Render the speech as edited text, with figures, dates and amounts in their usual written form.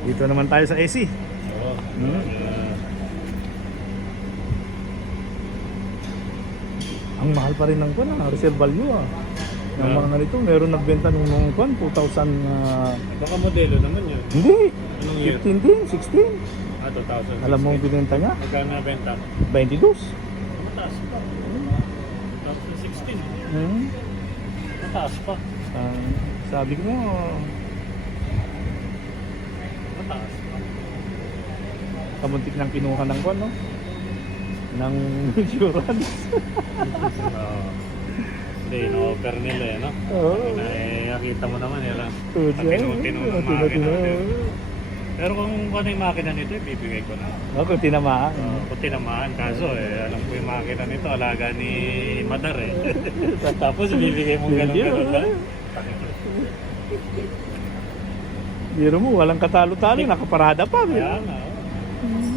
Dito naman tayo sa AC. Oo. Ang mahal pa rin ng kwan, resale value ng mga ganito. Meron nagbenta nung kwan, 2,000. Baka modelo naman yun. Hindi, Anong year? 15 din, 16. 2000. Alam mo ang binenta niya? Magkano nabenta? 22. Mataas pa. 2016. Hmm. Mataas pa. Sabi ko, Mataas pa. kamuntik ng kinuha ng kwan, no? Ng insurance. Hindi, in-offer nila eh, no? Oo. Nakita mo naman yun lang. Oo, dyan. Tinu-tinu ng makina. Pero kung ano yung makina nito, ibibigay ko na. Kung tinamaan. Kung tinamaan, kaso alam ko yung makina nito, alaga ni Madar eh. Tapos ibibigay mo ganun-ganun lang. Biro mo, walang katalo-talo, nakaparada pa. Kaya nga, oh.